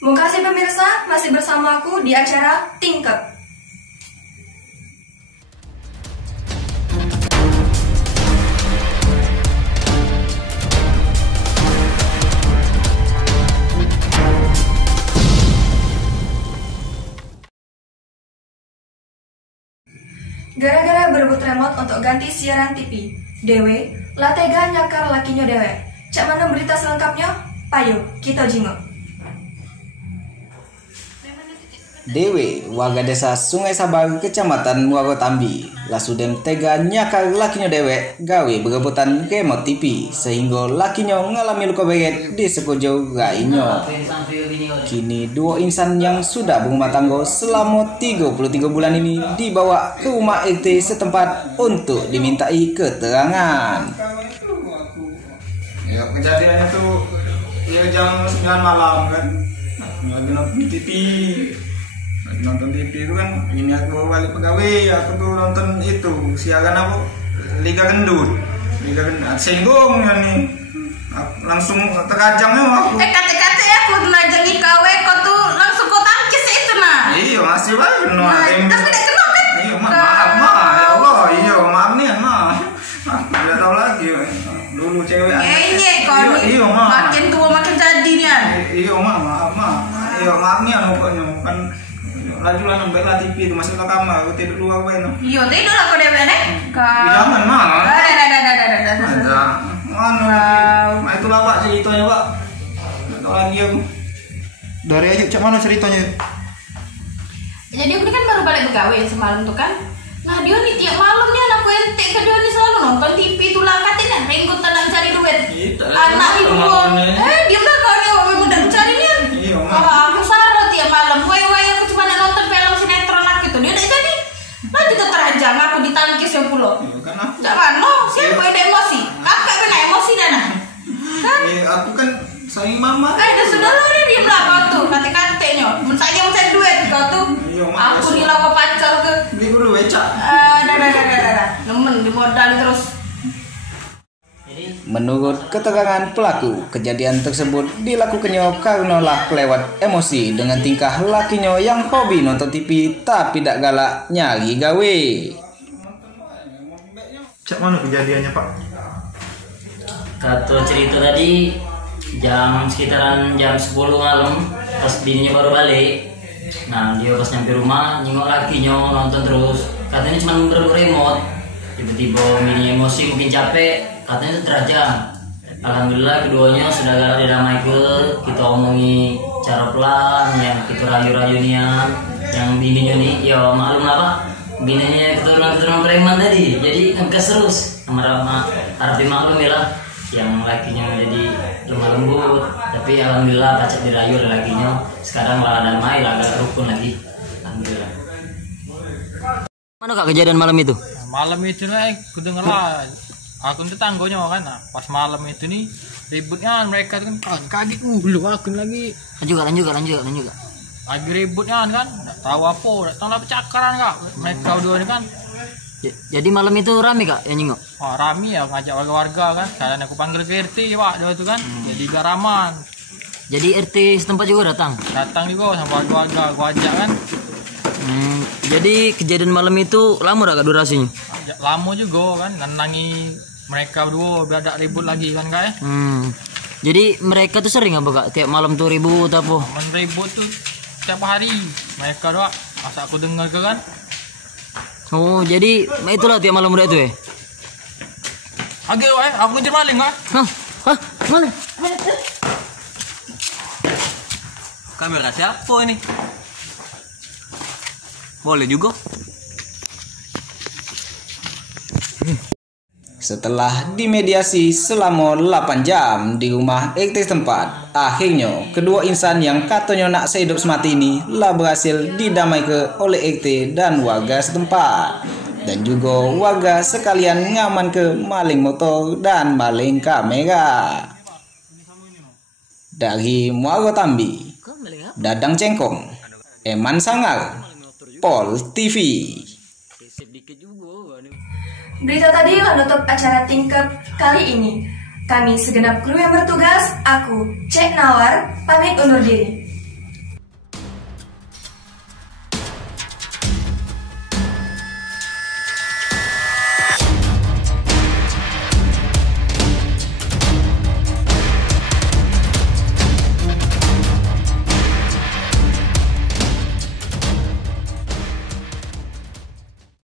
Makasih pemirsa, masih bersama aku di acara Tingkep. Gara-gara berebut remote untuk ganti siaran TV, Dewe, lah tega nyakar lakinya Dewe. Cak mana berita selengkapnya? Payo, kita jingok. Dewe, warga desa Sungai Sabang, Kecamatan Muarotambi, lasudem tega nyakar lakinya Dewe gawe berebutan remote TV sehingga lakinya ngalami luka berat di sekujur rainya. Kini dua insan yang sudah berumah tangga selama 33 bulan ini dibawa ke rumah RT setempat untuk dimintai keterangan. Ya, kejadiannya tuh ya jam 9 malam kan, lagi nonton TV itu kan, ini aku bawa balik pegawai, aku tuh nonton itu siaran apa, Liga Gendut singgung ya nih, langsung terajangnya aku. Kata-kata aku ngajak ikawe, kau tuh langsung kau tangkis itu nah. Iya masih baik, tapi tidak kenal kan? Iya maaf ya Allah, iya maaf nih maaf, tidak tahu lagi. Dulu cewek Kayaknya kau makin tua makin jadi nih. Iya maaf nih pokoknya kan. Laju lah nembek lah TV itu masuk ke kamar, aku tidur luar gue no. Iya tidur aku deh ne. Jangan mah. Ada. Mana? Itu lah pak ceritanya pak. Nggak tahu lagi aku. Dari aja cak mana ceritanya? Jadi aku kan baru balik pegawai semalam tuh kan. Nah dia nih tiap malam nih anak ente ke dia nih selalu nonton TV tuh lah katanya ringkut tenang cari duit. Anak ibu diam lah kau nih mau udah cari nih. Aku sarot tiap malam. Woi aku cuma nonton film sinetron lah gitu. Dia udah jadi. Lah juga terajang aku ditangkis ya pulau. Jangan siapa ada emosi? Kakak kena emosi dana. Kan? Aku kan sayang mama. Udah sudah lah dia diam lah kau tuh kate-katenya. Mencari mau cari duit kau tuh. Aku dilawa pacar ke. Beli dulu becak. Nemen dimodali terus. Menurut keterangan pelaku, kejadian tersebut dilakukannya karena lah kelewat emosi dengan tingkah lakinya yang hobi nonton TV tapi tidak galak nyari gawe. Cak mana kejadiannya pak? Kata cerita tadi sekitaran jam 10 malam pas bininya baru balik. Nah dia pas nyampe rumah nyengok lakinya nonton terus. Katanya cuma berebut remote. Tiba-tiba bininya emosi mungkin capek. Katanya terajang. Alhamdulillah keduanya sudah galak didamaikan. Kita omongi cara pelan yang kita rayu-rayunya yang bininya nih ya maklum lah pak. Bininya keturunan preman tadi. Jadi ngegas terus sama harap dimaklum ya lah. Yang lakinya jadi lemah lembut. Tapi alhamdulillah pacak dirayu oleh lakinya. Sekarang malah damai lah agak rukun lagi. Alhamdulillah. Mana kak kejadian malam itu? Malam itu nih aku denger lah. Aku tetanggonya kan, nah, pas malam itu nih ributnya mereka kan kaget dulu aku lagi. Lanjut. Lagi ributnya kan, nggak tahu apa, nggak tahu apa cakaran kak. Mereka dua ini kan. Jadi malam itu rame kak yang nyingok? Wah rame ya ngajak warga-warga kan. Kalian aku panggil ke RT pak, dua itu kan. Jadi garaman. Jadi RT setempat juga datang? Datang juga sama warga-warga, gua ajak kan. Jadi kejadian malam itu lama gak durasinya? Lama juga kan, nenangi mereka dua biar tak ribut lagi kan kak ya. Jadi mereka tuh sering apa kak? Tiap malam tuh ribut apa? Ribut tuh tiap hari. Mereka doa, masa aku dengar ke kan. Oh jadi itulah tiap malam udah itu ya? Agak aku ngejar maling kak. Hah? Mana? Kamera siapa ini? Boleh juga. Setelah dimediasi selama 8 jam di rumah RT setempat, akhirnya kedua insan yang katanya nak sehidup semati ini lah berhasil didamaikan oleh RT dan warga setempat. Dan juga warga sekalian ngaman ke maling motor dan maling kamera. Dari Muarotambi, Dadang Cengkong, Eman Sangar, Pol TV. Berita tadi menutup acara Tingkep kali ini. Kami segenap kru yang bertugas, aku, Cek Nawar, pamit undur diri.